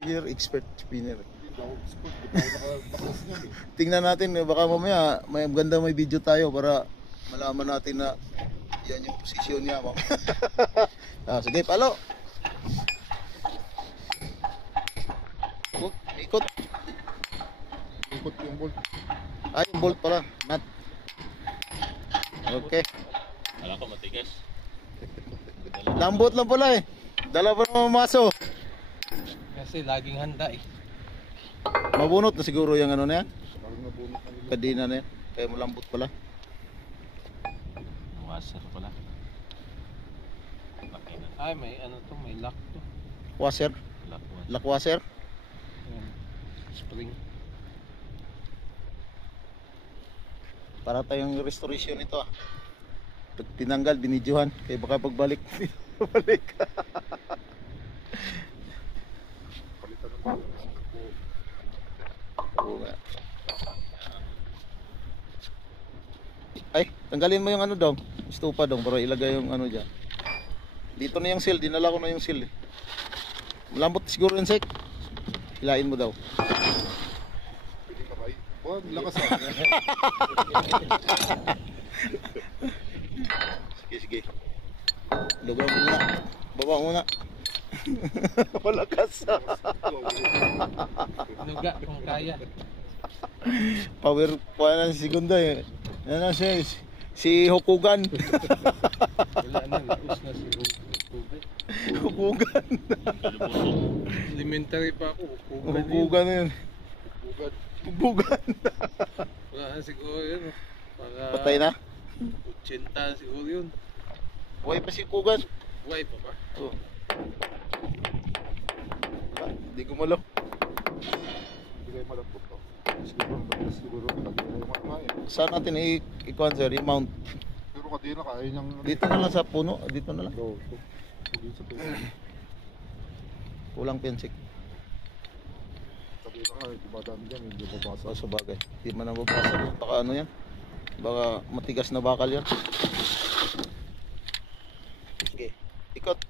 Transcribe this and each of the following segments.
Spinner, expert spinner. Tingnan natin, baka mamaya may ganda may video tayo para malaman natin na yan yung posisyon niya. Sige, palo. Ikot. Ikot yung bolt. Ay, yung bolt pala. Nut. Okay. Alam ko matigas. Lambot lang pala eh. Dala pa naman maso. Kasi laging handa eh. Mabunot na siguro yung ano na yan. Parang nabunot na nila. Kadina na yan. Kaya malambot pala. Washer pala. Makina. Ay, may ano to, may lock to. Washer. Lock washer. Ayan. Spring. Para tayong restoration ito ah. Pag tinanggal, binidyohan. Kaya baka pagbalik. Balik. Palitan ng bolt. Oo nga. Ay, tanggalin mo yung ano daw. Stupa daw para ilagay yung ano dyan. Dito na yung seal. Dinala ko na yung seal eh. Malambot siguro yung sek. Hilain mo daw. Pwede ka ba? Wag, lakas ah. Sige. Lugaw muna. Baba muna. Malakas. Luga kung kaya. Power pa na si Segunda eh. Yan na siya. Si Hokugan. Wala na, laos na si Hukugan. Hokugan. Elementary pa ako, Hukugan yun. Hokugan na yun. Bugad. Hokugan. Wala na siguro yun. Para Patay na? 80 siguro yun. Buhay pa si Hokugan. Buhay pa ba? Oh. Hindi ko malaw. Hindi kayo malapot to. Siguro lagi na yung mga kaya. Saan natin i-kuhan sir? I-mount. Pero kadina kaya niyang... Dito na lang sa puno. Dito na lang. Dito sa puno. Kulang pensik. Kadina ka, dumadami dyan, hindi babasa. So, sa bagay. Hindi man nababasa. Baka ano yan? Baka matigas na bakal yan. Sige. Ikot.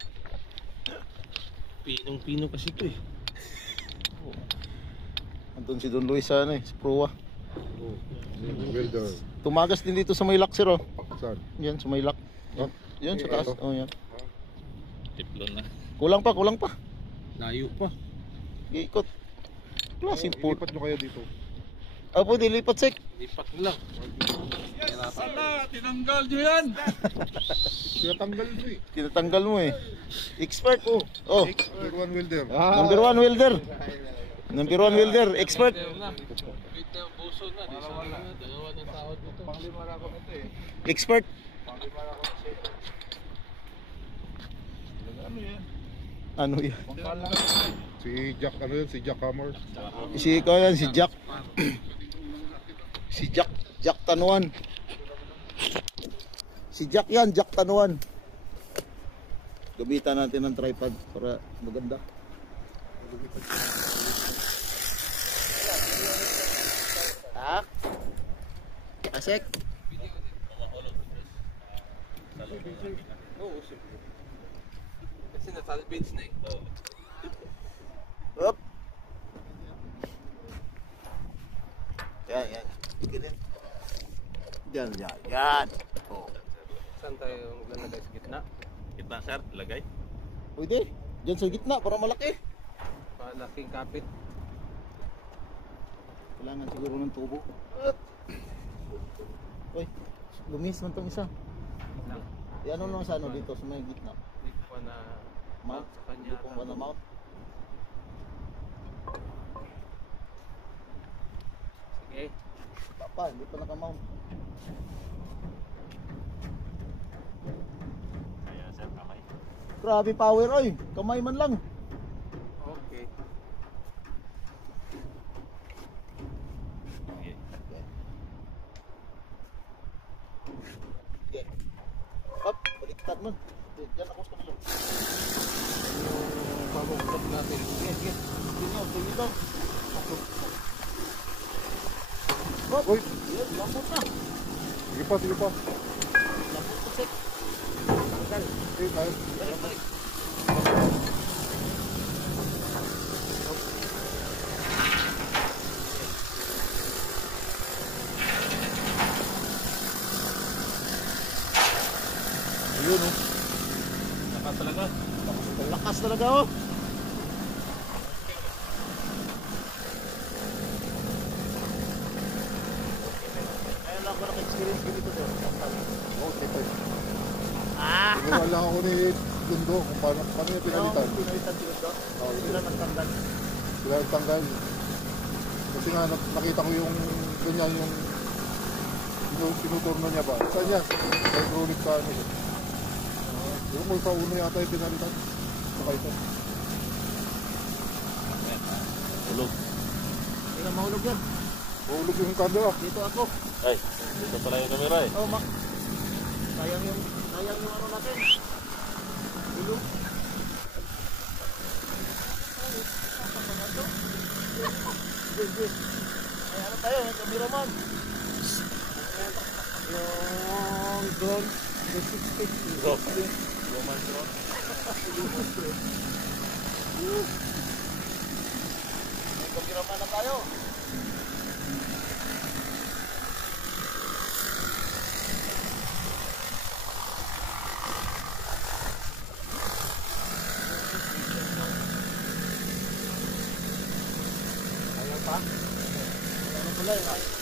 Pinong-pino kasi ito eh. Andun si Don Luis sa ano eh. Si Proa. Oh, welder. Tumagas din dito sa may lock sir oh. Saan? Yan sa may lock. Huh? Yan sa taas. Oh yan. Tiplon na. Kulang pa. Layo pa. Ikot. Klaseng po. Ilipat nyo kaya dito. Ah, pwede lipat sek. Lipat na lang. Sana, tinanggal nyo yan! Tinatanggal mo eh. Tinatanggal mo eh. Expert oh. Oh. Number one welder. Number 1 welder. Number 1 welder. Expert. Wait na, buso na. Dalawa ng sahod nito. Panglima na ako nito eh. Expert. Panglima na ako nito. Ano yan? Si Jack, ano yun? Si Jack Hammer. Si ko yan, si Jack. Si Jack Tanuan. Si Jack yan, Jack Tanuan. Gamitan natin ng tripod para maganda. Tak. Asek. Oo, siyempre. Kasi nasalvage na eh. Up. Yan. Ganyan. Yan. Oh. Saan tayo maglalagay sa gitna? Gitna sir, lagay. Pwede. Diyan sa gitna para malaki. Malaking kapit. Kailangan siguro ng tubo. Uy, lumis man itong isa. Lang. Ano lang sa ano dito sa may gitna? Hindi ko pa na Mount? sa kanya. Hindi po ba na mount? Sige. Papa, hindi pa naka-mount. Kaya sir, kamay. Grabe power oy. Kamay man lang. Okay. Okay. Okay. Up, baliktad man. Diyan ako sa kamilo. Yung pamuklat natin. Sige. Dito. Uy! Yan, lambot na. Sige pa. Lambot na sek. Tanggal. Okay, tayo. Balik. Yun oh. Lakas talaga. Lakas talaga oh. Kaya lang ako naka-experience dito doon. Oh, tepay. Ah! Tinuruan lang ako ni Lundo kung paano yung pinalitan. Pinalitan sila doon. Oo, Sila nagtanggal. sila tanggal. Kasi nga nakita ko yung ganyan yung sinuturno niya ba. Saan yan? Hydraulic sa ano siya. Yung mo sa uno yata yung pinalitan. Saka ito. Ulog. Hindi na mahulog yan. Mahulog yung camera. Dito ako. Ay, dito pala yung camera eh. Oh, mak. Sayang yung ano natin. Ulo. Ay, ano tayo? May cameraman. Yung drone. The 650. Roman drone. May cameraman na tayo. Ayaw pa? Ano pala yun?